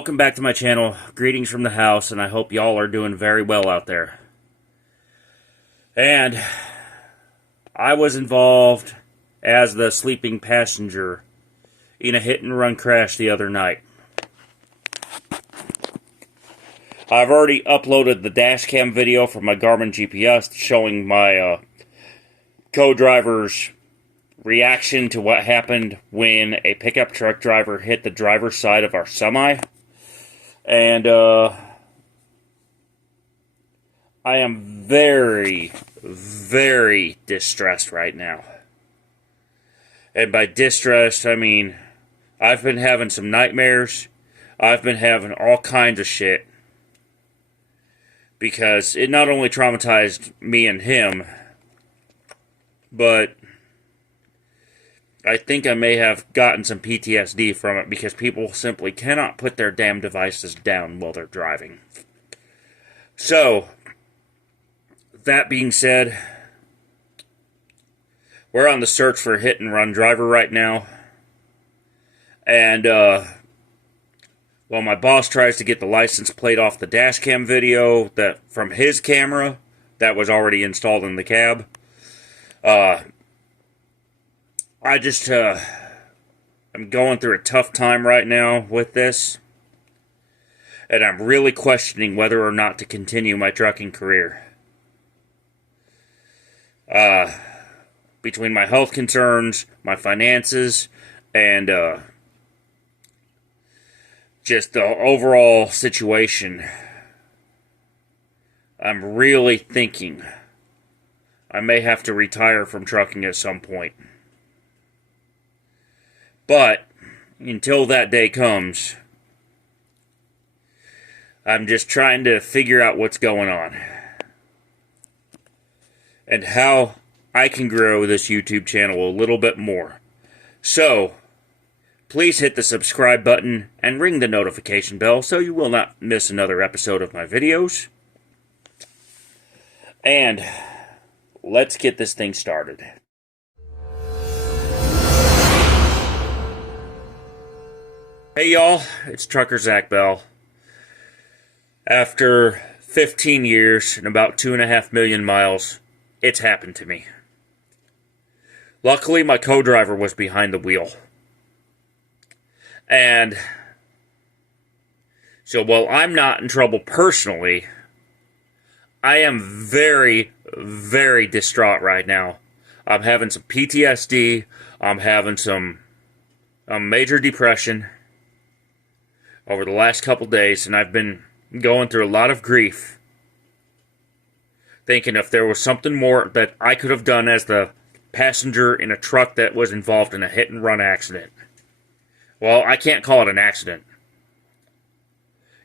Welcome back to my channel. Greetings from the house, and I hope y'all are doing very well out there. And I was involved as the sleeping passenger in a hit-and-run crash the other night. I've already uploaded the dash cam video from my Garmin GPS showing my co-driver's reaction to what happened when a pickup truck driver hit the driver's side of our semi. And I am very, very distressed right now. And by distressed, I mean I've been having some nightmares. I've been having all kinds of shit. Because it not only traumatized me and him, but I think I may have gotten some PTSD from it because people simply cannot put their damn devices down while they're driving. So, that being said, we're on the search for a hit-and-run driver right now. And, while my boss tries to get the license plate off the dash cam video from his camera that was already installed in the cab, I'm going through a tough time right now with this, and I'm really questioning whether or not to continue my trucking career. Between my health concerns, my finances, and just the overall situation, I'm really thinking I may have to retire from trucking at some point. But until that day comes, I'm just trying to figure out what's going on and how I can grow this YouTube channel a little bit more. So, please hit the subscribe button and ring the notification bell so you will not miss another episode of my videos. And let's get this thing started. Hey y'all, it's Trucker Zach Bell. After 15 years and about 2.5 million miles, it's happened to me. Luckily, my co-driver was behind the wheel. And so while I'm not in trouble personally, I am very, very distraught right now. I'm having some PTSD. I'm having some major depression over the last couple days, and I've been going through a lot of grief, thinking if there was something more that I could have done as the passenger in a truck that was involved in a hit-and-run accident. Well, I can't call it an accident.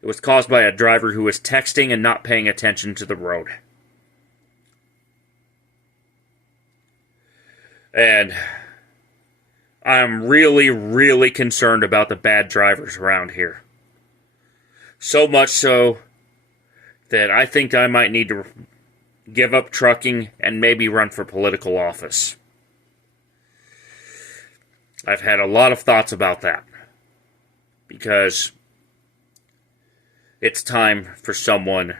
It was caused by a driver who was texting and not paying attention to the road. And I'm really, really concerned about the bad drivers around here. So much so that I think I might need to give up trucking and maybe run for political office. I've had a lot of thoughts about that because it's time for someone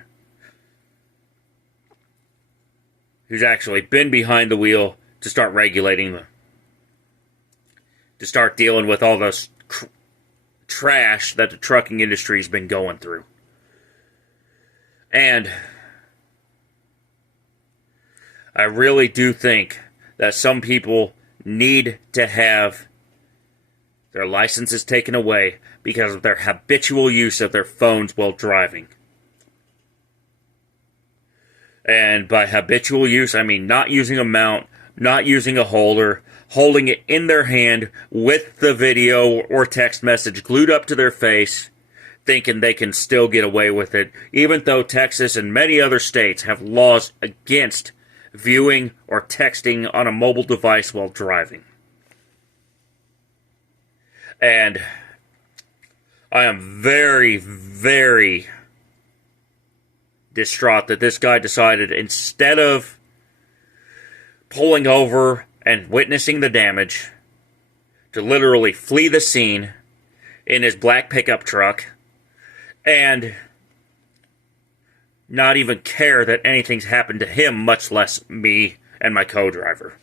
who's actually been behind the wheel to start regulating them, to start dealing with all this trash that the trucking industry has been going through. And I really do think that some people need to have their licenses taken away because of their habitual use of their phones while driving. And by habitual use, I mean not using a mount, not using a holder, holding it in their hand with the video or text message glued up to their face, thinking they can still get away with it, even though Texas and many other states have laws against viewing or texting on a mobile device while driving. And I am very, very distraught that this guy decided, instead of pulling over and witnessing the damage, to literally flee the scene in his black pickup truck and not even care that anything's happened to him, much less me and my co-driver.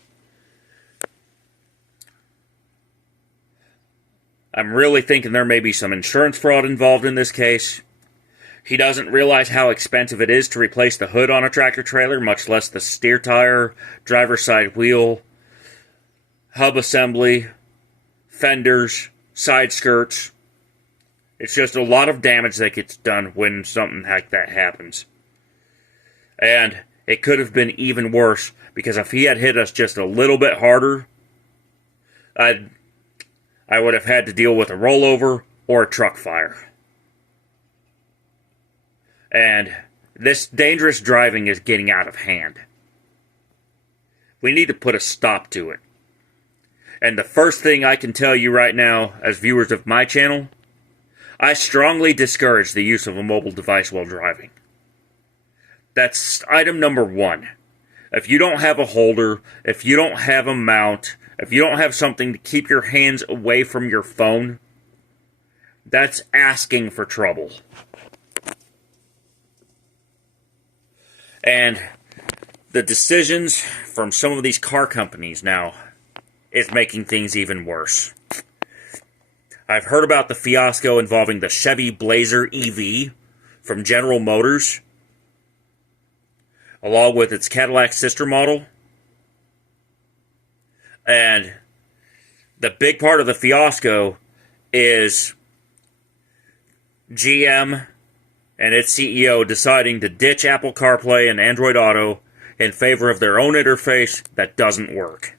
I'm really thinking there may be some insurance fraud involved in this case. He doesn't realize how expensive it is to replace the hood on a tractor trailer, much less the steer tire, driver's side wheel, hub assembly, fenders, side skirts. It's just a lot of damage that gets done when something like that happens. And it could have been even worse, because if he had hit us just a little bit harder, I would have had to deal with a rollover or a truck fire. And this dangerous driving is getting out of hand. We need to put a stop to it. And the first thing I can tell you right now, as viewers of my channel, I strongly discourage the use of a mobile device while driving. That's item number one. If you don't have a holder, if you don't have a mount, if you don't have something to keep your hands away from your phone, that's asking for trouble. And the decisions from some of these car companies now is making things even worse. I've heard about the fiasco involving the Chevy Blazer EV from General Motors, along with its Cadillac sister model. And the big part of the fiasco is GM and its CEO deciding to ditch Apple CarPlay and Android Auto in favor of their own interface that doesn't work.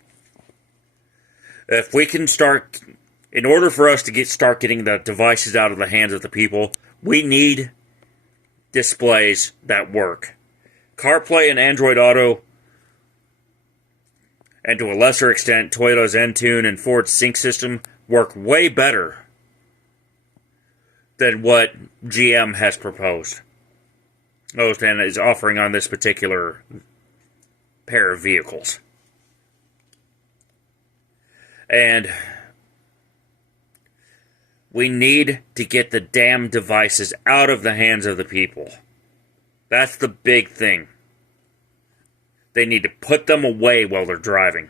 If we can start, in order for us to start getting the devices out of the hands of the people, we need displays that work. CarPlay and Android Auto, and to a lesser extent Toyota's Entune and Ford's Sync system, work way better than what GM has proposed and is offering on this particular pair of vehicles. And we need to get the damn devices out of the hands of the people. That's the big thing. They need to put them away while they're driving.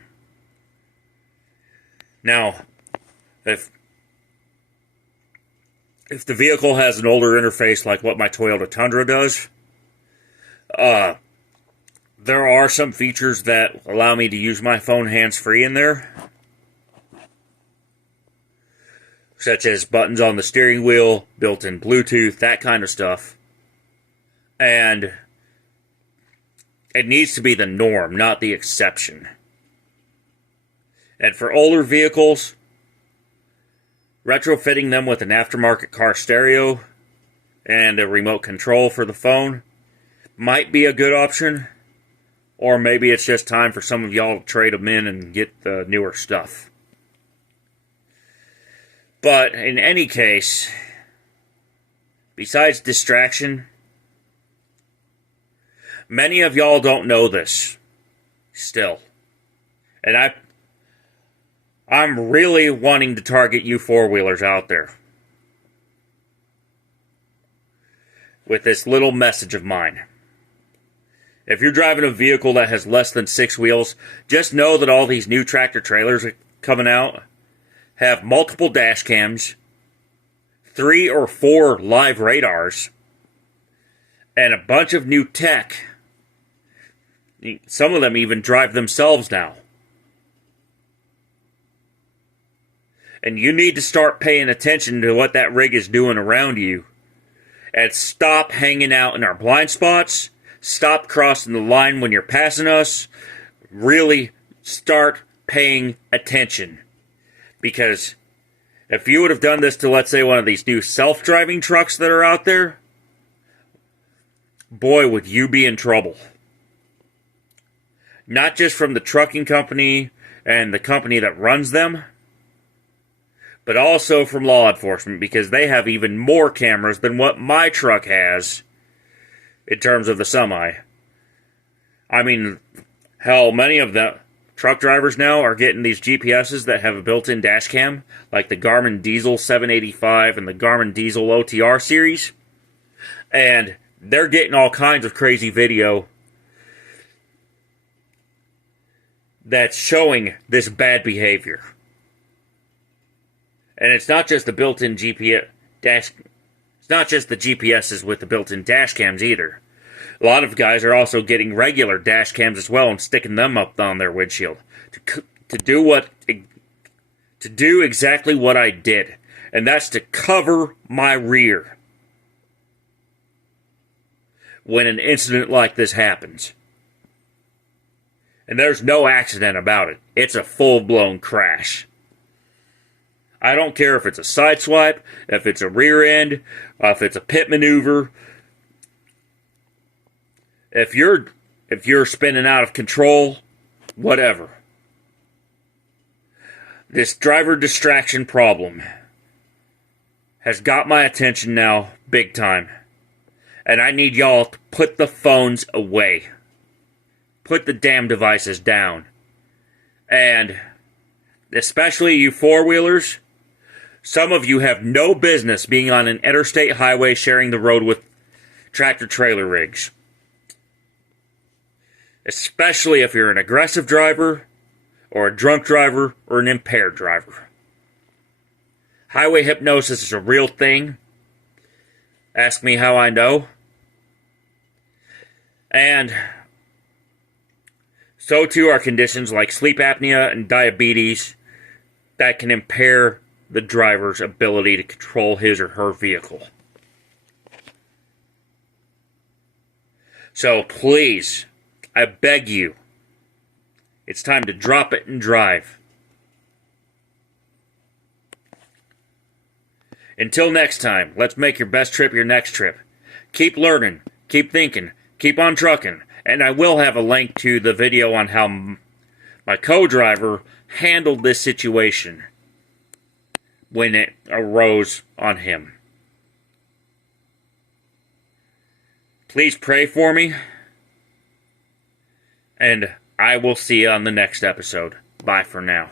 Now, if the vehicle has an older interface like what my Toyota Tundra does, there are some features that allow me to use my phone hands-free in there, such as buttons on the steering wheel, built-in Bluetooth, that kind of stuff. And it needs to be the norm, not the exception. And for older vehicles, retrofitting them with an aftermarket car stereo and a remote control for the phone might be a good option. Or maybe it's just time for some of y'all to trade them in and get the newer stuff. But in any case, besides distraction, many of y'all don't know this still. And I'm really wanting to target you four-wheelers out there with this little message of mine. If you're driving a vehicle that has less than 6 wheels, just know that all these new tractor trailers coming out have multiple dash cams, 3 or 4 live radars, and a bunch of new tech. Some of them even drive themselves now. And you need to start paying attention to what that rig is doing around you. And stop hanging out in our blind spots. Stop crossing the line when you're passing us. Really start paying attention. Because if you would have done this to, let's say, one of these new self-driving trucks that are out there, boy, would you be in trouble. Not just from the trucking company and the company that runs them, but also from law enforcement, because they have even more cameras than what my truck has in terms of the semi. I mean, hell, many of the truck drivers now are getting these GPSs that have a built-in dash cam, like the Garmin Diesel 785 and the Garmin Diesel OTR series. And they're getting all kinds of crazy video that's showing this bad behavior. And it's not just the built-in GPS dash. It's not just the GPSs with the built-in dash cams either. A lot of guys are also getting regular dash cams as well and sticking them up on their windshield to do exactly what I did, and that's to cover my rear when an incident like this happens. And there's no accident about it. It's a full-blown crash. I don't care if it's a side swipe, if it's a rear end, if it's a pit maneuver. If you're spinning out of control, whatever. This driver distraction problem has got my attention now, big time. And I need y'all to put the phones away. Put the damn devices down. And especially you four-wheelers, some of you have no business being on an interstate highway sharing the road with tractor-trailer rigs. Especially if you're an aggressive driver, or a drunk driver, or an impaired driver. Highway hypnosis is a real thing. Ask me how I know. And so too are conditions like sleep apnea and diabetes that can impair the driver's ability to control his or her vehicle. So please, I beg you, it's time to drop it and drive. Until next time, let's make your best trip your next trip. Keep learning, keep thinking, keep on trucking, and I will have a link to the video on how my co-driver handled this situation when it arose on him. Please pray for me, and I will see you on the next episode. Bye for now.